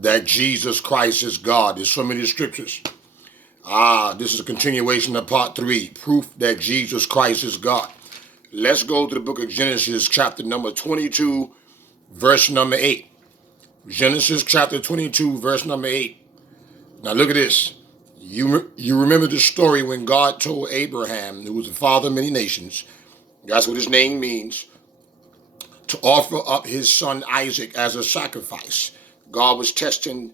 that Jesus Christ is God. There's so many scriptures. This is a continuation of part 3, proof that Jesus Christ is God. Let's go to the book of Genesis, chapter number 22, verse number 8. Genesis chapter 22, verse number 8. Now look at this. You remember the story when God told Abraham, who was the father of many nations, that's what his name means, to offer up his son Isaac as a sacrifice. God was testing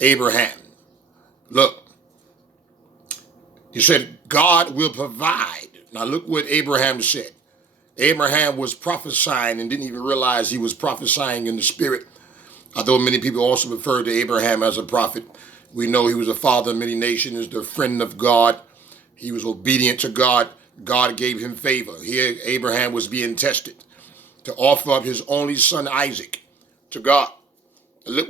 Abraham. Look, he said, God will provide. Now look what Abraham said. Abraham was prophesying and didn't even realize he was prophesying in the spirit. Although many people also refer to Abraham as a prophet, we know he was a father of many nations, the friend of God. He was obedient to God. God gave him favor. Here, Abraham was being tested to offer up his only son Isaac to God. Look,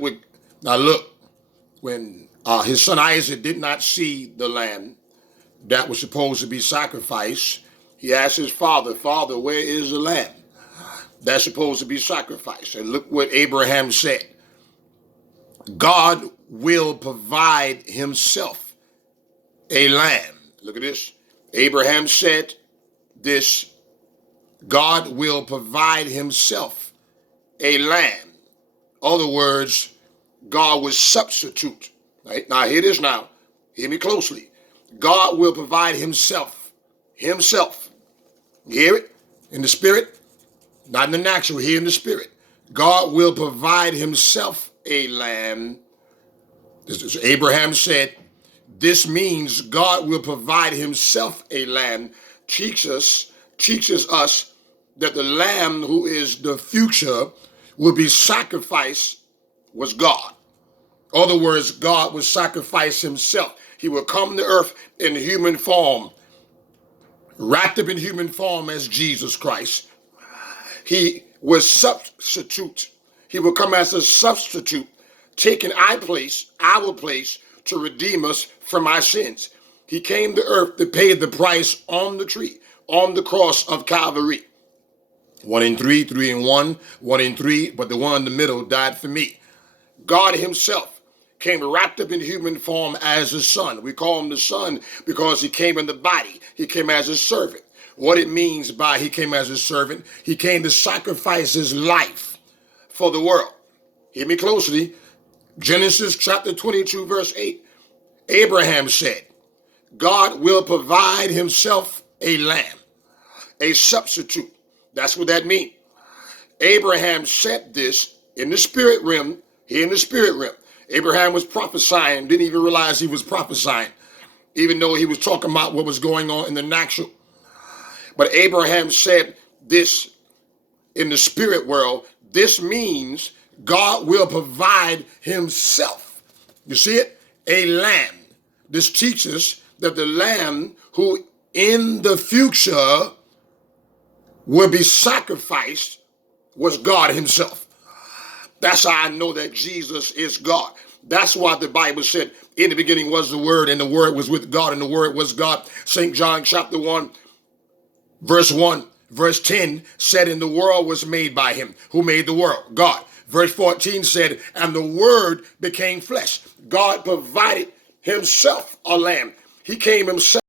when his son Isaac did not see the lamb that was supposed to be sacrificed, he asked his father, "Father, where is the lamb that's supposed to be sacrificed?" And look what Abraham said. God will provide himself a lamb. Look at this. Abraham said this, God will provide himself a lamb. In other words, God will substitute. Right? Now hear this now. Hear me closely. God will provide himself. Himself. You hear it? In the spirit? Not in the natural, here in the spirit. God will provide himself a lamb. This is Abraham said, this means God will provide himself a lamb. Teaches us that the lamb who is the future will be sacrificed was God. In other words, God will sacrifice himself. He will come to earth in human form, wrapped up in human form as Jesus Christ. He will substitute. He will come as a substitute, taking our place to redeem us from our sins. He came to earth to pay the price on the tree, on the cross of Calvary. 1 in 3, 3 in 1, 1 in 3, but the one in the middle died for me. God himself came wrapped up in human form as a son. We call him the son because he came in the body. He came as a servant. What it means by he came as a servant, he came to sacrifice his life for the world. Hear me closely. Genesis chapter 22, verse 8. Abraham said, God will provide himself a lamb, a substitute. That's what that means. Abraham said this in the spirit realm, here in the spirit realm. Abraham was prophesying, didn't even realize he was prophesying, even though he was talking about what was going on in the natural. But Abraham said this in the spirit world. This means God will provide himself. You see it? A lamb. This teaches that the lamb who in the future will be sacrificed was God himself. That's how I know that Jesus is God. That's why the Bible said, in the beginning was the Word, and the Word was with God, and the Word was God. St. John chapter 1, verse 1, verse 10 said, and the world was made by him. Who made the world? God. Verse 14 said, and the Word became flesh. God provided himself a lamb. He came himself.